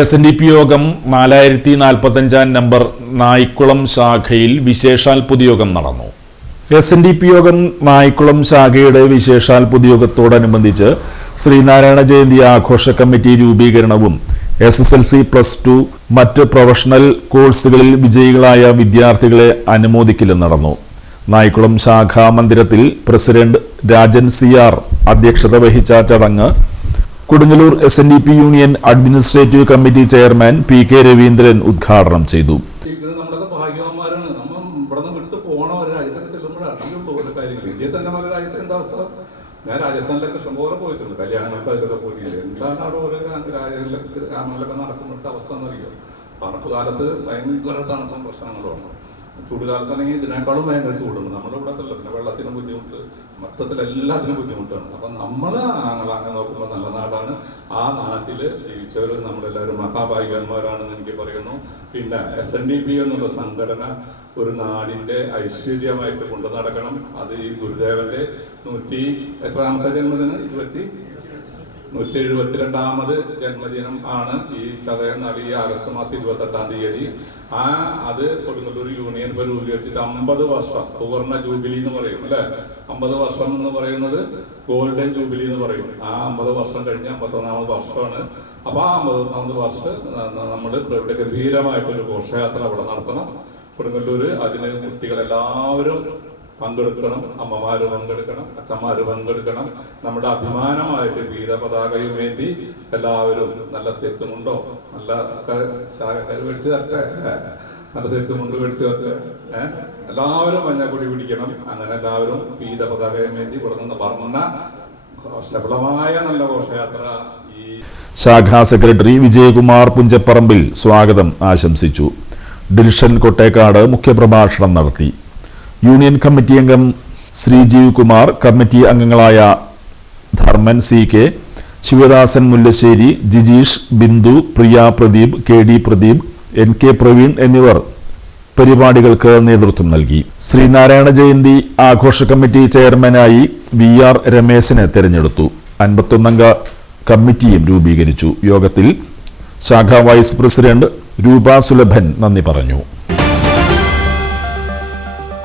SNDP യോഗം 4045 number നായ്ക്കുളം ശാഖയിൽ വിശേഷാൽ പൊതുയോഗം നടന്നു. SNDP യോഗം നായ്ക്കുളം ശാഖയുടെ വിശേഷാൽ പൊതുയോഗത്തോടനുബന്ധിച്ച് ശ്രീനാരായണ ജയന്തി ആഘോഷ കമ്മിറ്റി രൂപീകരണവും SSLC +2 മറ്റ് പ്രൊഫഷണൽ കോഴ്സുകളിൽ വിജയികളായ വിദ്യാർത്ഥികളെ അനുമോദിക്കലും നടന്നു. നായ്ക്കുളം ശാഖാ മന്ദിരത്തിൽ പ്രസിഡന്റ് രാജൻ CR അധ്യക്ഷത വഹിച്ച ചടങ്ങ് Kodungallur SNDP union administrative committee chairman PK Raveendran ഉദ്ഘാടനം ചെയ്തു. ഞാൻ രാജസ്ഥാനിലൊക്കെ ഇഷ്ടംപോലെ പോയിട്ടുണ്ട്, കല്യാണങ്ങൾക്ക് അതിലൊക്കെ പോയിട്ടില്ല. എന്താണ് അവിടെ ഓരോ ഗ്രാമങ്ങളിലൊക്കെ നടക്കുമ്പോഴത്തെ അവസ്ഥ എന്നറിയോ? തണുപ്പ് കാലത്ത് ഭയങ്കര തണുപ്പും പ്രശ്നങ്ങളുമാണ്. ചൂടുകാലത്താണെങ്കിൽ ഇതിനേക്കാളും ഭയങ്കര ചൂടുണ്ട്. നമ്മുടെ ഇവിടെ അല്ല, പിന്നെ വെള്ളത്തിനും ബുദ്ധിമുട്ട്, മൊത്തത്തിൽ എല്ലാത്തിനും ബുദ്ധിമുട്ടാണ്. അപ്പം നമ്മൾ അങ്ങനെ നോക്കുമ്പോൾ നല്ല നാടാണ്. ആ നാട്ടിൽ ജീവിച്ചവർ നമ്മളെല്ലാവരും മഹാഭാഗ്യവാന്മാരാണെന്ന് എനിക്ക് പറയുന്നു. പിന്നെ SNDP എന്നുള്ള സംഘടന ഒരു നാടിൻ്റെ ഐശ്വര്യമായിട്ട് കൊണ്ടു നടക്കണം. അത് ഈ ഗുരുദേവന്റെ 100ാമത്തെ ജന്മദിനം 172ാമത് ജന്മദിനം ആണ് ഈ ചതയം നാട്, ഈ ആഗസ്റ്റ് മാസം 28ാം തീയതി. അത് കൊടുങ്ങല്ലൂർ യൂണിയൻ രൂപീകരിച്ചിട്ട് 50 വർഷം സുവർണ ജൂബിലി എന്ന് പറയും അല്ലെ. 50 വർഷം എന്ന് പറയുന്നത് ഗോൾഡൻ ജൂബിലി എന്ന് പറയും. ആ 50 വർഷം കഴിഞ്ഞ് 51ാമത് വർഷമാണ്. അപ്പൊ ആ 51ാമത് വർഷം നമ്മൾ ഇവിടെ ഗംഭീരമായിട്ടൊരു ഘോഷയാത്ര അവിടെ നടത്തണം കൊടുങ്ങല്ലൂര്. അതിന് കുട്ടികളെല്ലാവരും പങ്കെടുക്കണം, അമ്മമാര് പങ്കെടുക്കണം, അച്ഛന്മാര് പങ്കെടുക്കണം. നമ്മുടെ അഭിമാനമായിട്ട് വീര പതാകയും വേണ്ടി എല്ലാവരും നല്ല സെറ്റുമുണ്ടോ, നല്ല മേടിച്ചു തരട്ടെ, നല്ല സെറ്റുമുണ്ട് മേടിച്ചു തരട്ടെ, എല്ലാവരും മഞ്ഞക്കൊടി പിടിക്കണം. അങ്ങനെ എല്ലാവരും വീര പതാകയും വേണ്ടി കൊടുക്കുന്ന വർണ്ണ ശബളമായ നല്ല ഘോഷയാത്ര ഈ ശാഖാ സെക്രട്ടറി വിജയകുമാർ പുഞ്ചപ്പറമ്പിൽ സ്വാഗതം ആശംസിച്ചു. ഡിൽഷൻ കൊട്ടേക്കാട് മുഖ്യപ്രഭാഷണം നടത്തി. യൂണിയൻ കമ്മിറ്റി അംഗം ശ്രീജീവ് കുമാർ, കമ്മിറ്റി അംഗങ്ങളായ ധർമ്മൻ CK, ശിവദാസൻ മുല്ലശ്ശേരി, ജിജീഷ്, ബിന്ദു, പ്രിയ പ്രദീപ്, KD പ്രദീപ്, NK പ്രവീൺ എന്നിവർ പരിപാടികൾക്ക് നേതൃത്വം നൽകി. ശ്രീനാരായണ ജയന്തി ആഘോഷ കമ്മിറ്റി ചെയർമാനായി VR രമേശിനെ തെരഞ്ഞെടുത്തു. 51 അംഗ കമ്മിറ്റിയും രൂപീകരിച്ചു. യോഗത്തിൽ ശാഖാ വൈസ് പ്രസിഡന്റ് രൂപ സുലഭൻ നന്ദി പറഞ്ഞു.